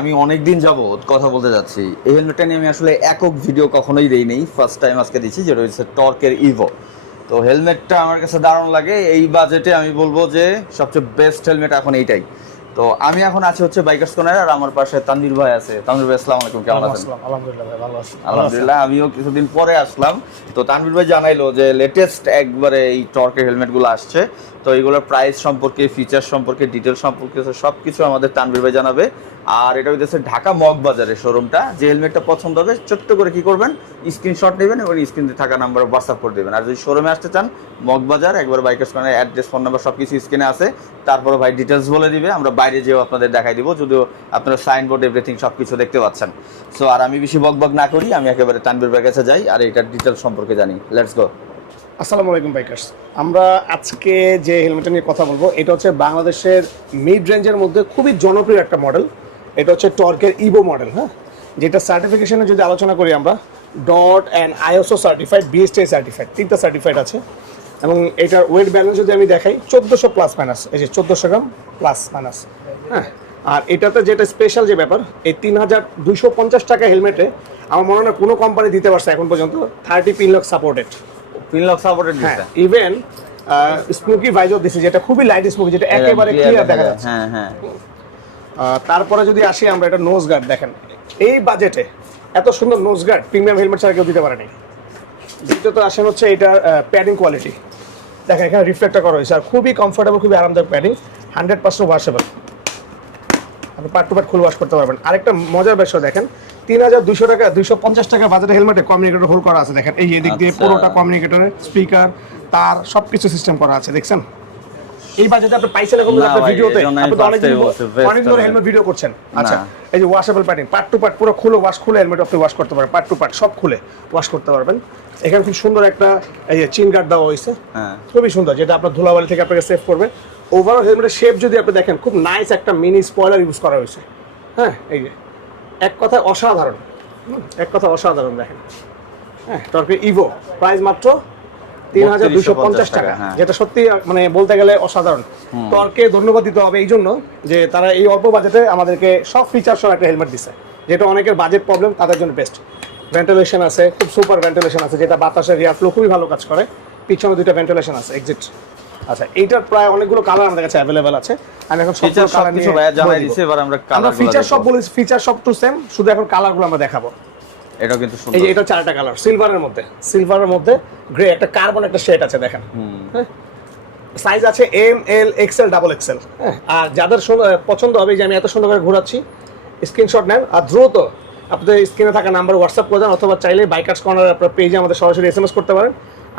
আমি অনেক দিন যাবত কথা বলতে যাচ্ছি। এই হেলমেটটা নিয়ে আমি আসলে একক ভিডিও কখনোই দেই নেই। ফার্স্ট টাইম আজকে দিচ্ছি যেটা হচ্ছে টর্কের ইভো তো হেলমেটটা আমার কাছে দারুণ লাগে। এই বাজেটে আমি বলব যে সবচেয়ে বেস্ট হেলমেট এখন এইটাই। তো আমি এখন আছি হচ্ছে বাইকার্স কর্নার আর আমার পাশে তানভীর ভাই আছে। তানভীর ভাই আসসালামু আলাইকুম কেমন আছেন? আলহামদুলিল্লাহ ভাই, ভালো আছি। আলহামদুলিল্লাহ আমিও কিছুদিন পরে আসলাম। তো তানভীর ভাই জানাইলো যে লেটেস্ট একবারে এই টর্কের হেলমেটগুলো আসছে। তো এইগুলোর প্রাইস সম্পর্কে ফিচার সম্পর্কে ডিটেল সম্পর্কে সব কিছু আমাদের তানভীর ভাই জানাবে। আর এটা হইতেছে ঢাকা মগ বাজারের শোরুমটা। যে হেলমেটটা পছন্দ হবে, ছোট্ট করে কি করবেন? স্ক্রিনশট নেবেন এবং স্ক্রিনে থাকা নাম্বার হোয়াটসঅ্যাপ করে দেবেন। আর যদি শোরুমে আসতে চান, মগ বাজার, একবার বাইকার্স মানে অ্যাড্রেস ফোন নাম্বার সব কিছু স্ক্রিনে আছে। তারপরে ভাই ডিটেলস বলে দিবে, আমরা বাইরে যেও আপনাদের দেখাই দিব, যদিও আপনারা সাইনবোর্ড এভরিথিং সব কিছু দেখতে পাচ্ছেন। সো আর আমি বেশি বক বক না করি, আমি একেবারে তানভীর ভাইয়ের কাছে যাই, আর এটার ডিটেলস সম্পর্কে জানি। লেটস গো আসসালামু আলাইকুম বাইকার্স আমরা আজকে যে হেলমেটটা নিয়ে কথা বলব, এটা হচ্ছে বাংলাদেশের মিড রেঞ্জের মধ্যে খুবই জনপ্রিয় একটা মডেল এটা হচ্ছে টর্কের ইভো মডেল হ্যাঁ? যেটা সার্টিফিকেশনে যদি আলোচনা করি আমরা dot and ISO certified BST certified তিনটা সার্টিফাইড আছে। এবং এটার ওয়েট ব্যালেন্স যদি আমি দেখাই চোদ্দোশো প্লাস মাইনাস এই যে চোদ্দোশো গ্রাম প্লাস মাইনাস হ্যাঁ? আর এটাতে যেটা স্পেশাল যে ব্যাপার এই তিন হাজার দুইশো পঞ্চাশ টাকা হেলমেটে আমার মনে হয় কোনো কোম্পানি দিতে পারছে এখন পর্যন্ত thirty pin lock supported pin lock supported হ্যাঁ ইভেন স্মোকি ভাইজও দিছে যেটা খুবই লাইট স্মোকি যেটা একেবারে ক্লিয়ার দেখা যাচ্ছে। হ্যাঁ হ্যাঁ। তারপরে যদি আসি আমরা এটা নোজ গার্ড দেখেন। এই বাজেটে এত সুন্দর নোজ গার্ড প্রিমিয়াম হেলমেট ছাড়া কেউ দিতে পারেনি দ্বিতীয়ত আসেন হচ্ছে এটার প্যাডিং কোয়ালিটি দেখেন এখানে রিফ্লেক্টটা করা হয়েছে আর খুবই কমফোর্টেবল খুবই আরামদায়ক প্যাডিং হান্ড্রেড পার্সেন্ট ওয়াশেবল আপনি পার্ট টু পার্ট খুলে ওয়াশ করতে পারবেন। আরেকটা মজার বিষয় দেখেন তিন হাজার দুশো টাকা দুইশো পঞ্চাশ টাকা বাজারে হেলমেটে কমিউনিকেটর হোল করা আছে দেখেন। এই এদিক দিয়ে আচ্ছা। পুরোটা কমিউনিকেটরের স্পিকার তার সব কিছু সিস্টেম করা আছে দেখছেন? এই বাজেটে আপনি পাইছেন এখন আপনার ভিডিওতে আপনি তো অনেক ধরে হেলমেট ভিডিও করছেন। আচ্ছা এই যে ওয়াশেবল পার্ট টু পার্ট পুরো খুলে ওয়াশ খুলে হেলমেট আপনি ওয়াশ করতে পারবেন পার্ট টু পার্ট সব খুলে ওয়াশ করতে পারবেন। এখানে খুব সুন্দর একটা এই যে চিন গার্ড দেওয়া হয়েছে। হ্যাঁ। খুবই সুন্দর যেটা আপনার ধুলাবালি থেকে আপনাকে সেভ করবে। ওভারঅল হেলমেটের শেপ যদি আপনি দেখেন খুব নাইস একটা মিনি স্পয়লার ইউজ করা হয়েছে। হ্যাঁ এই যে। এক কথায় অসাধারণ। এক কথা অসাধারণ দেখেন। হ্যাঁ টর্কের ইভো প্রাইস মাত্র তিন হাজার দুশো পঞ্চাশ 3250 টাকা হ্যাঁ। যেটা সত্যি মানে বলতে গেলে অসাধারণ। ধন্যবাদ দিতে হবে এই জন্য যে তারা এই অল্প বাজেটে আমাদেরকে সব ফিচার সহ একটা হেলমেট দিচ্ছে যেটা অনেকের বাজেট প্রবলেম তাদের জন্য বেস্ট ভেন্টিলেশন আছে খুব সুপার ভেন্টিলেশন আছে যেটা বাতাসের এয়ার ফ্লো খুবই ভালো কাজ করে। পিছনে দুইটা ভেন্টিলেশন আছে এক্সিট আচ্ছা এইটার প্রায় অনেকগুলো কালার আমাদের কাছে অ্যাভেলেবেল আছে। আমি এখন কালার নিয়ে জানাই এবার আমরা আমরা কালার ফিচার সব বলেছি ফিচার সব টু সেম শুধু এখন কালারগুলো আমরা দেখাবো। এটাও কিন্তু সুন্দর এই যে এটা চারটা কালার সিলভারের মধ্যে সিলভারের মধ্যে গ্রে একটা কার্বন একটা শেড আছে দেখেন। হ্যাঁ? সাইজ আছে M L XL double XL আর যাদের পছন্দ হবে যে আমি এত সুন্দর করে ঘোরাচ্ছি স্ক্রিনশট নেন। আর দ্রুত আপনাদের স্ক্রিনে থাকা নাম্বার হোয়াটসঅ্যাপ করে দেন অথবা চাইলে বাইকার্স কর্নার আপনার পেজে আমাদের সরাসরি এস এম এস করতে পারেন।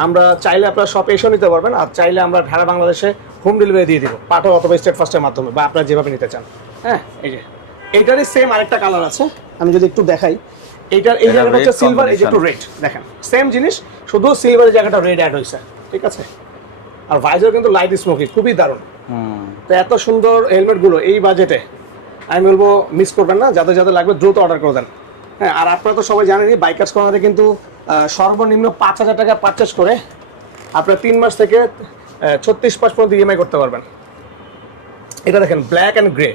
আমরা চাইলে আপনারা শপে এসেও নিতে পারবেন আর চাইলে আমরা ঢাকা বাংলাদেশে হোম ডেলিভারি দিয়ে দিব পাঠক অথবা স্টেট ফার্স্টের মাধ্যমে বা আপনারা যেভাবে নিতে চান হ্যাঁ? এই যে এইটারই সেম আরেকটা কালার আছে। আমি যদি একটু দেখাই এইটার এই জায়গাটা হচ্ছে সিলভার এই যে একটু রেড দেখেন সেম জিনিস শুধু সিলভারের জায়গাটা রেড অ্যাড হয়েছে ঠিক আছে? আর ভাইজার কিন্তু লাইট স্মোকি খুবই দারুণ। হুম। তো এত সুন্দর হেলমেটগুলো এই বাজেটে আমি বলব মিস করবেন না যাদের যাদের লাগবে দ্রুত অর্ডার করে দেন। হ্যাঁ আর আপনারা তো সবাই জানেনই বাইকার্স কর্নারে কিন্তু সর্বনিম্ন পাঁচ হাজার টাকা পারচেস করে আপনারা তিন মাস থেকে ছত্রিশ মাস পর্যন্ত ইএমআই করতে পারবেন। এটা দেখেন ব্ল্যাক অ্যান্ড গ্রে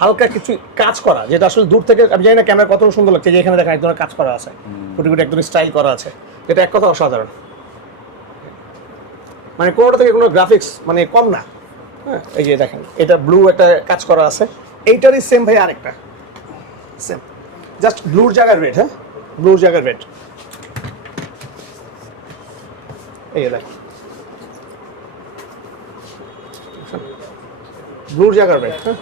হালকা কিছু কাজ করা, যেটা আসলে দূর থেকে, আমি জানি না ক্যামেরা কত সুন্দর লাগছে, যে এখানে দেখেন এক ধরনের কাজ করা আছে কুটি কুটি একদম স্টাইল করা আছে। যেটা এক কথা অসাধারণ। মানে কোনোটা থেকে কোনো গ্রাফিক্স মানে কম না। হ্যাঁ এই যে দেখেন, এটা ব্লু একটা কাজ করা আছে। এইটারই সেম ভাই আরেকটা। সেম জাস্ট ব্লুর জায়গার রেড হ্যাঁ? ব্লুর জায়গার রেড এই যে দেখেন। ব্লুর জায়গার রেড হ্যাঁ?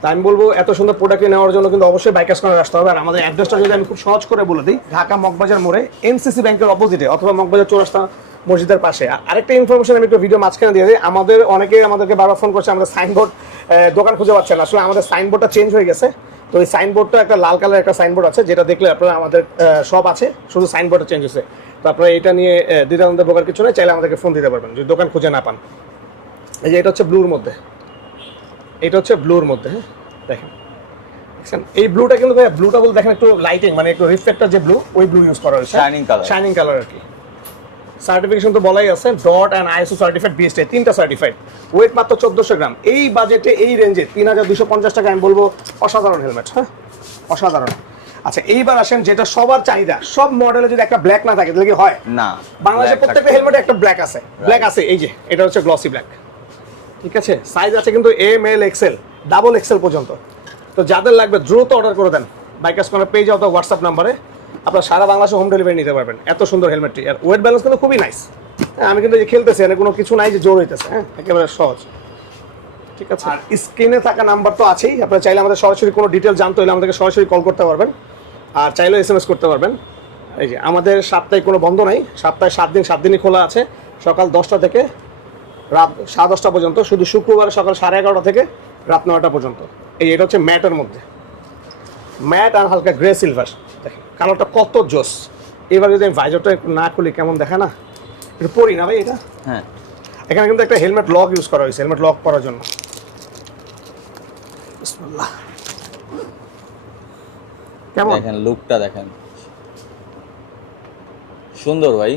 তা আমি বলব, এত সুন্দর প্রোডাক্ট নেওয়ার জন্য কিন্তু অবশ্যই বাইকার্স কর্নার আসতে হবে। আর আমাদের অ্যাড্রেসটা যদি আমি খুব সহজ করে বলে দিই, ঢাকা মগবাজার মোড়ে এনসিসি ব্যাংকের অপোজিটে অথবা মগবাজার চৌরাস্তা মসজিদের পাশে। আরেকটা ইনফরমেশন আমি একটু ভিডিও মাঝখানে দিয়ে দিই, আমাদের অনেকে আমাদেরকে বারবার ফোন করছে, আমাদের সাইনবোর্ড দোকান খুঁজে পাচ্ছেন না। আসলে আমাদের সাইনবোর্ডটা চেঞ্জ হয়ে গেছে। তো এই সাইনবোর্ডটা একটা লাল কালার একটা সাইনবোর্ড আছে, যেটা দেখলে আপনারা আমাদের সব আছে, শুধু সাইনবোর্ডটা চেঞ্জ হয়েছে। তো আপনারা এটা নিয়ে দ্বিধানন্দের বোকার কিছু নেই, চাইলে আমাদেরকে ফোন দিতে পারবেন, যদি দোকান খুঁজে না পান। এই যে এটা হচ্ছে ব্লুর মধ্যে। এটা হচ্ছে ব্লুর মধ্যে হ্যাঁ? দেখেন। দেখছেন? এই ব্লুটা কিন্তু ভাই ব্লুটা বলতে দেখেন একটু লাইটিং মানে একটু রিফ্লেক্টর যে ব্লু ওই ব্লু ইউজ করা হয়েছে শাইনিং কালার শাইনিং কালার আর কি। সার্টিফিকেশন তো বলাই আছে dot and ISO certified BST তিনটা সার্টিফাইড ওয়েট মাত্র চোদ্দোশো গ্রাম। এই বাজেটে এই রেঞ্জে তিন হাজার দুশো পঞ্চাশ টাকা আমি বলব অসাধারণ হেলমেট হ্যাঁ? অসাধারণ। আচ্ছা এইবার আসেন যেটা সবার চাহিদা সব মডেলে যদি একটা ব্ল্যাক না থাকে তাহলে কি হয়? না বাংলাদেশের প্রত্যেকটা। হেলমেটে একটা ব্ল্যাক আছে ব্ল্যাক আছে এই যে এটা হচ্ছে গ্লসি ব্ল্যাক ঠিক আছে? সাইজ আছে কিন্তু M L XL double XL পর্যন্ত। তো যাদের লাগবে দ্রুত অর্ডার করে দেন। বাইকার্স কর্নার পেয়ে যাও তো হোয়াটসঅ্যাপ নাম্বারে আপনারা সারা বাংলাদেশে হোম ডেলিভারি নিতে পারবেন। এত সুন্দর হেলমেটটি আর ওয়েট ব্যালেন্স কিন্তু খুবই নাইস হ্যাঁ আমি কিন্তু যে খেলতেছি এখানে কোনো কিছু নাই যে জোর হইতেছে হ্যাঁ? একেবারে সহজ। ঠিক আছে? আর স্ক্রিনে থাকা নাম্বার তো আছেই। আপনারা চাইলে আমাদের সরাসরি কোনো ডিটেল জানতে হলে আমাদেরকে সরাসরি কল করতে পারবেন। আর চাইলেও এস এম এস করতে পারবেন। এই যে আমাদের সপ্তাহে কোনো বন্ধ নাই। সপ্তাহে সাত দিন সাত দিনই খোলা আছে। সকাল দশটা থেকে রাত সাড়ে দশটা পর্যন্ত শুধু শুক্রবার সকাল সাড়ে এগারোটা থেকে রাত নয়টা পর্যন্ত। এই এটা হচ্ছে ম্যাটের মধ্যে। ম্যাট আর হালকা গ্রে সিলভার। দেখেন কালারটা কত জোস। এবার যদি আমি ভাইজরটা একটু না খুলি কেমন দেখা না? একটু পরি না ভাই এটা? হ্যাঁ। এখানে কিন্তু একটা হেলমেট লক ইউজ করা হয়েছে হেলমেট লক করার জন্য। কেমন? দেখেন লুকটা দেখেন। সুন্দর ভাই।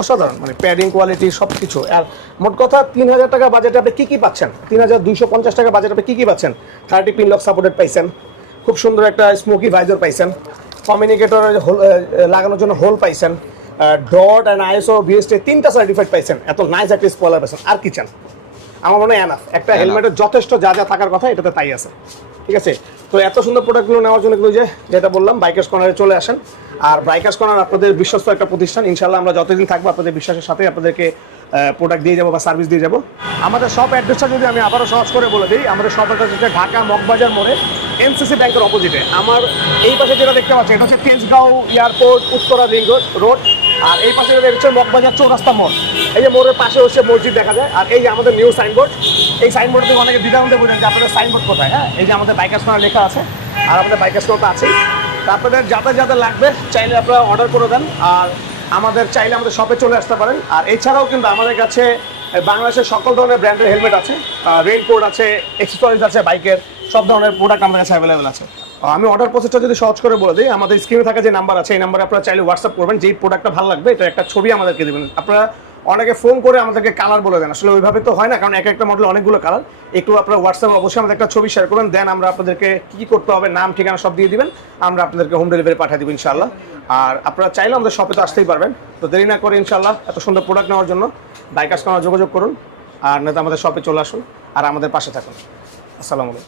অসাধারণ মানে প্যাডিং কোয়ালিটি সব কিছু আর মোট কথা তিন হাজার টাকা বাজেটে আপনি কী কী পাচ্ছেন? তিন হাজার দুইশো পঞ্চাশ টাকা বাজেটে আপনি কী কী পাচ্ছেন? থার্টি পিন লক সাপোর্টেড পাইছেন। খুব সুন্দর একটা স্মোকি ভাইজার পাইছেন। কমিউনিকেটর হোল লাগানোর জন্য হোল পাইছেন। ডট অ্যান্ড আইএসও বিএসটি তিনটা সার্টিফাইড পাইছেন। এত নাইস একটা স্পলার পাইছেন। আর কি চান? আমার মনে হয় এনাফ একটা হেলমেটের যথেষ্ট যা যা থাকার কথা এটাতে তাই আছে। ঠিক আছে? তো এত সুন্দর প্রোডাক্টগুলো নেওয়ার জন্য কিন্তু যে যেটা বললাম বাইকার্স কর্নারে চলে আসেন। আর বাইকার্স কর্নার আপনাদের বিশ্বস্ত একটা প্রতিষ্ঠান। ইনশাল্লাহ আমরা যতদিন থাকব আপনাদের বিশ্বাসের সাথে আপনাদেরকে প্রোডাক্ট দিয়ে যাব বা সার্ভিস দিয়ে যাব। আমাদের সব অ্যাড্রেসটা যদি আমি আবারও সহজ করে বলে দিই, আমাদের সব অ্যাড্রেস হচ্ছে ঢাকা মগবাজার মোড়ে এনসিসি ব্যাংকের অপোজিটে আমার এই পাশে যেটা দেখতে পাচ্ছি এটা হচ্ছে Tejgaon airport, Uttara ring road আর এই পাশে যেটা হচ্ছে মগবাজার চৌরাস্তা মোড়। এই যে মোড়ের পাশে হচ্ছে মসজিদ দেখা যায়। আর এই যে আমাদের নিউ সাইনবোর্ড এই সাইনবোর্ড থেকে অনেকে দ্বিধান্তে বোঝেন যে আপনাদের সাইনবোর্ড কোথায় হ্যাঁ? এই যে আমাদের বাইকার কর্নার লেখা আছে, আর আমাদের বাইকার্স কর্নার তো আছেই। তা আপনাদের যাদের যাদের লাগবে, চাইলে আপনারা অর্ডার করে দেন, আর আমাদের চাইলে আমাদের শপে চলে আসতে পারেন। আর এছাড়াও কিন্তু আমাদের কাছে বাংলাদেশের সকল ধরনের ব্র্যান্ডের হেলমেট আছে রেইনকোট আছে এক্সেসরিজ আছে বাইকের সব ধরনের প্রোডাক্ট আমাদের কাছে অ্যাভেলেবেল আছে। আমি অর্ডার প্রসেসটা যদি সহজ করে বলে দিই, আমাদের স্ক্রিনে থাকা যে নাম্বার আছে, এই নাম্বারে আপনারা চাইলে হোয়াটসঅ্যাপ করবেন, যেই প্রোডাক্টটা ভালো লাগবে এটা একটা ছবি আমাদেরকে দেবেন। আপনারা অনেকে ফোন করে আমাদেরকে কালার বলে দেন। আসলে ওইভাবে তো হয় না, কারণ এক একটা মডেল অনেকগুলো কালার একটু আপনারা হোয়াটসঅ্যাপে অবশ্যই আমাদের একটা ছবি শেয়ার করবেন দেন আমরা আপনাদেরকে কী করতে হবে, নাম, ঠিকানা সব দিয়ে দিবেন, আমরা আপনাদেরকে হোম ডেলিভারি পাঠিয়ে দেবো ইনশাল্লাহ আর আপনারা চাইলে আমাদের শপে তো আসতেই পারবেন। তো দেরি না করে ইনশাল্লাহ এত সুন্দর প্রোডাক্ট নেওয়ার জন্য বাইকার্স করার যোগাযোগ করুন। আর নয়তো আমাদের শপে চলে আসুন, আর আমাদের পাশে থাকুন। আসসালামু আলাইকুম।